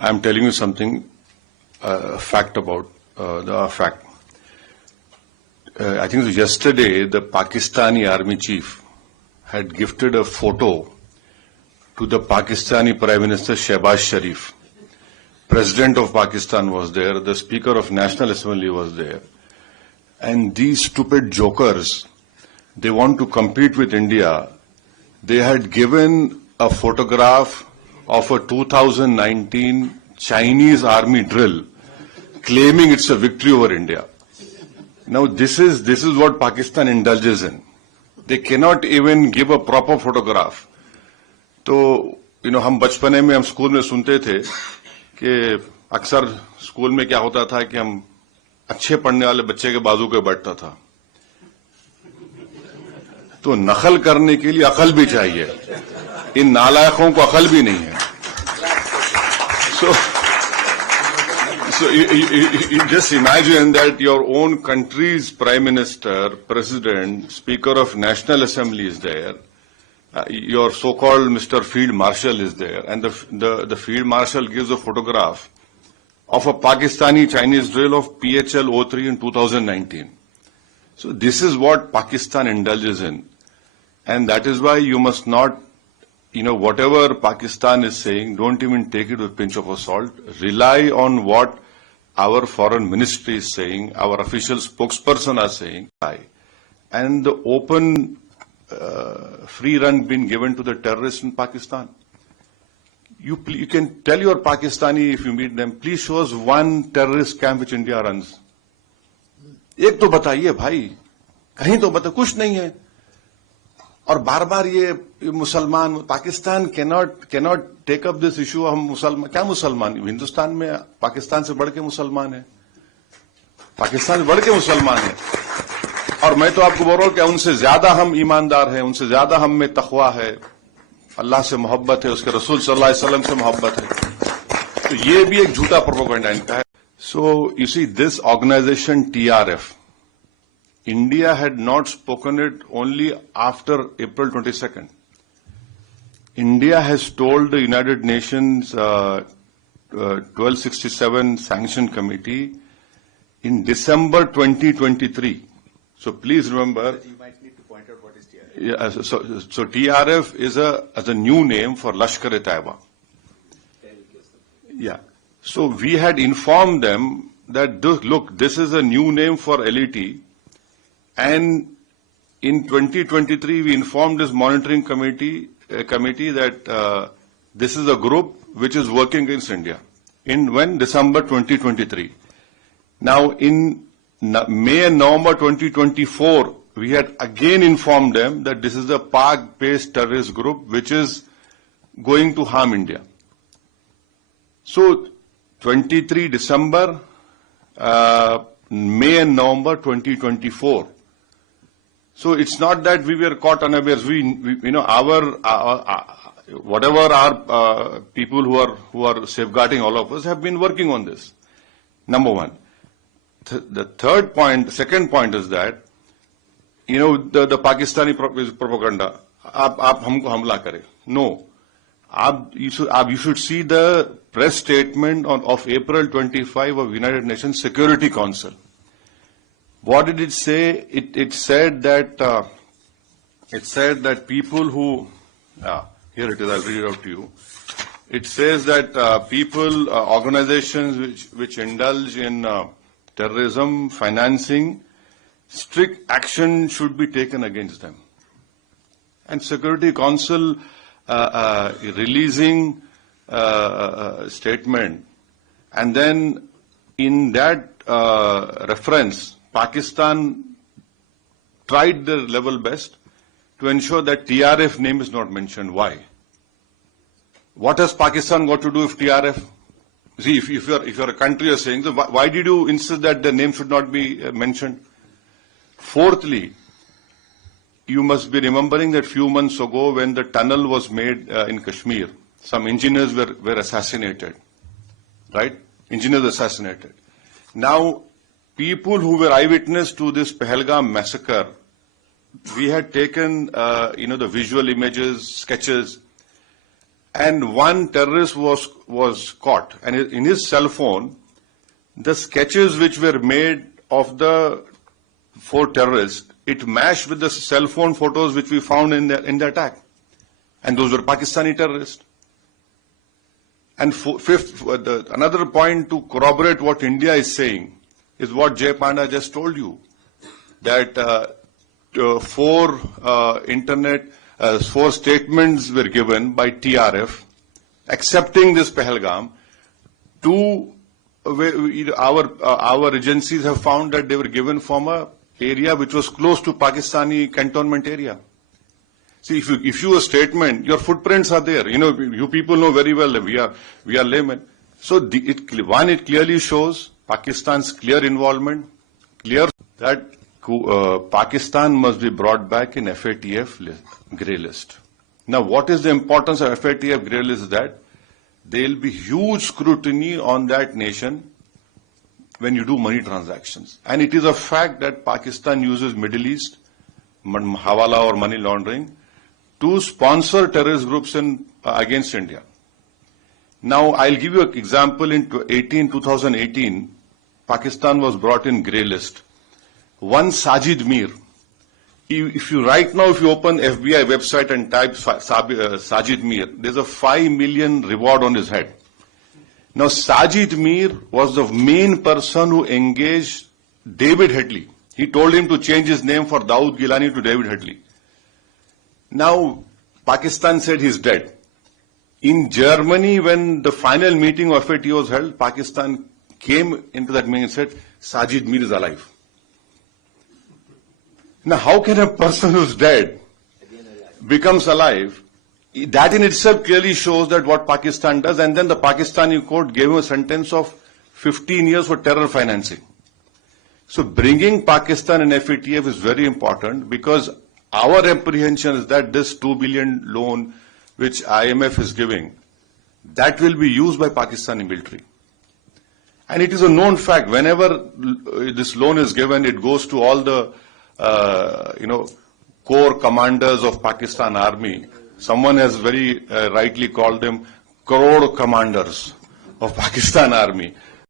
I'm telling you something, fact about the fact. I think it was yesterday, the Pakistani army chief had gifted a photo to the Pakistani Prime Minister Shehbaz Sharif. President of Pakistan was there, the Speaker of National Assembly was there. And these stupid jokers, they want to compete with India. They had given a photograph of a 2019 Chinese army drill, claiming it's a victory over India. Now this is what Pakistan indulges in. They cannot even give a proper photograph. तो हम बचपने में हम school में सुनते थे कि अक्सर स्कूल में क्या होता था कि हम अच्छे पढ़ने वाले बच्चे के बाजू पे बैठता था. तो नकल करने के लिए अकल भी चाहिए. इन नालायकों को अकल भी नहीं है. So you just imagine that your own country's Prime Minister, President, Speaker of National Assembly is there. Your so-called Mr. Field Marshal is there, and the Field Marshal gives a photograph of a Pakistani Chinese drill of PHL-03 in 2019. So this is what Pakistan indulges in, and that is why you must not, whatever Pakistan is saying, don't even take it with a pinch of salt. Rely on what our foreign ministry is saying, our official spokesperson are saying, and the open free run been given to the terrorists in Pakistan. You can tell your Pakistani if you meet them, please show us one terrorist camp which India runs. एक तो बताइए भाई, कहीं तो बताइए, कुछ नहीं है. और बार बार ये मुसलमान, Pakistan cannot take up this issue. हम मुसलमान, क्या मुसलमान? हिंदुस्तान में पाकिस्तान से बढ़ के मुसलमान है, पाकिस्तान से बढ़ के मुसलमान है. और मैं तो आपको बोल रहा हूं कि उनसे ज्यादा हम ईमानदार हैं, उनसे ज्यादा हम में तकवा है, अल्लाह से मोहब्बत है, उसके रसूल सल्लल्लाहु अलैहि वसल्लम से मोहब्बत है. तो ये भी एक झूठा प्रोपेगेंडा इनका है. So you see, this organization TRF, India had not spoken it only after April 22nd. India has told the United Nations 1267 Sanction Committee in December 2023. So please remember. But you might need to point out what is TRF. Yeah, so TRF is a new name for Lashkar-e-Taiba. Yeah. So we had informed them that look, this is a new name for LET, and in 2023 we informed this monitoring committee that this is a group which is working against India. In when? December 2023. Now in May and November 2024, we had again informed them that this is a Pak-based terrorist group which is going to harm India. So 23 December, May and November 2024. So it's not that we were caught unawares. Whatever our people who are safeguarding all of us have been working on this. Number one. The second point is that, the Pakistani propaganda, आप हमको हमला करें. No. You should see the press statement of April 25 of United Nations Security Council. What did it say? It said that people who here it is. I'll read it out to you. It says that organizations which indulge in terrorism, financing, strict action should be taken against them. And Security Council releasing statement, and then in that reference, Pakistan tried their level best to ensure that TRF name is not mentioned. Why? What has Pakistan got to do with TRF? See, if you're a country, you're saying, so why did you insist that the name should not be mentioned? Fourthly, you must be remembering that few months ago when the tunnel was made in Kashmir, some engineers were assassinated, right? Engineers assassinated. Now, people who were eyewitness to this Pahalgam massacre, we had taken, the visual images, sketches, and one terrorist was caught, and in his cell phone, the sketches which were made of the 4 terrorists, it matched with the cell phone photos which we found in the attack, and those were Pakistani terrorists. And another point to corroborate what India is saying is what Jay Panda just told you, that 4 statements were given by TRF accepting this Pahalgam. 2, our agencies have found that they were given from a area which was close to Pakistani cantonment area. See, if you a statement, your footprints are there. You know, you people know very well that we are laymen. So it clearly shows Pakistan's clear involvement, clear that Pakistan must be brought back in FATF grey list. Now, what is the importance of FATF grey list? Is that there will be huge scrutiny on that nation when you do money transactions. And it is a fact that Pakistan uses Middle East, hawala or money laundering, to sponsor terrorist groups against India. Now, I'll give you an example. In 2018, Pakistan was brought in grey list. One Sajid Mir. If you open FBI website and type Sajid Mir, there's a 5 million reward on his head. Now, Sajid Mir was the main person who engaged David Headley. He told him to change his name for Dawood Gilani to David Headley. Now, Pakistan said he's dead. In Germany, when the final meeting of FATF was held, Pakistan came into that meeting and said, Sajid Mir is alive. Now, how can a person who's dead becomes alive? That in itself clearly shows that what Pakistan does, and then the Pakistani court gave him a sentence of 15 years for terror financing. So bringing Pakistan in FATF is very important, because our apprehension is that this 2 billion loan which IMF is giving, that will be used by Pakistani military. And it is a known fact, whenever this loan is given, it goes to all the core commanders of Pakistan Army. Someone has very rightly called them crore commanders of Pakistan Army.